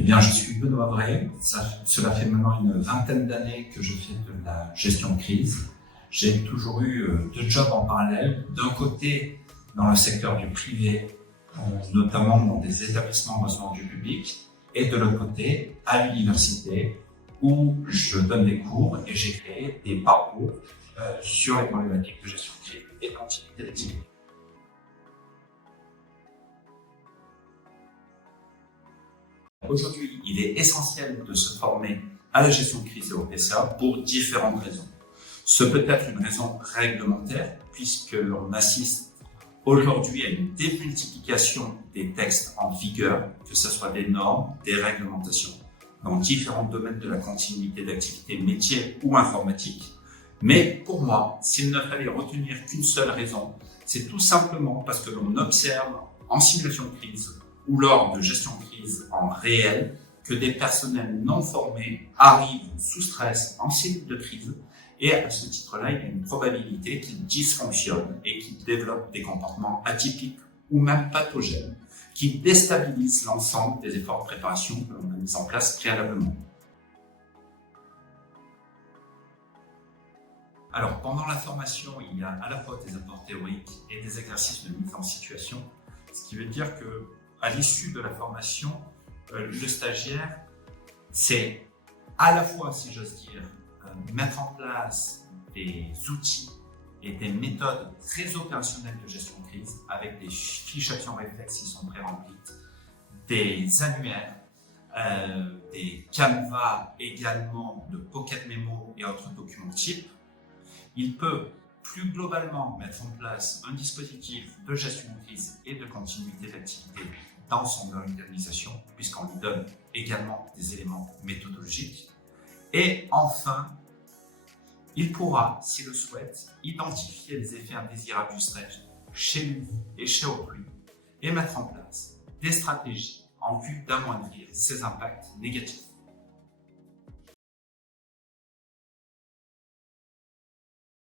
Eh bien, je suis Benoît Bray. Cela fait maintenant une vingtaine d'années que je fais de la gestion de crise. J'ai toujours eu deux jobs en parallèle. D'un côté, dans le secteur du privé, notamment dans des établissements recevant du public, et de l'autre côté, à l'université, où je donne des cours et j'ai créé des parcours sur les problématiques de gestion de crise et d'activité d'activité. Aujourd'hui, il est essentiel de se former à la gestion de crise et au PCA pour différentes raisons. Ce peut être une raison réglementaire, puisque l'on assiste aujourd'hui à une démultiplication des textes en vigueur, que ce soit des normes, des réglementations, dans différents domaines de la continuité d'activité métier ou informatique. Mais pour moi, s'il ne fallait retenir qu'une seule raison, c'est tout simplement parce que l'on observe en simulation de crise ou lors de gestion de crise en réel que des personnels non formés arrivent sous stress en cellule de crise et à ce titre-là, il y a une probabilité qu'ils dysfonctionnent et qu'ils développent des comportements atypiques ou même pathogènes qui déstabilisent l'ensemble des efforts de préparation que l'on a mis en place préalablement. Alors, pendant la formation, il y a à la fois des apports théoriques et des exercices de mise en situation, ce qui veut dire que à l'issue de la formation, le stagiaire, c'est à la fois, si j'ose dire, mettre en place des outils et des méthodes très opérationnelles de gestion de crise avec des fiches actions réflexes qui sont pré-remplies, des annuaires, des canevas également de pocket memo et autres documents types. Il peut plus globalement mettre en place un dispositif de gestion de crise et de continuité d'activité dans son organisation, puisqu'on lui donne également des éléments méthodologiques. Et enfin, il pourra, s'il le souhaite, identifier les effets indésirables du stress chez lui et chez autrui et mettre en place des stratégies en vue d'amoindrir ces impacts négatifs.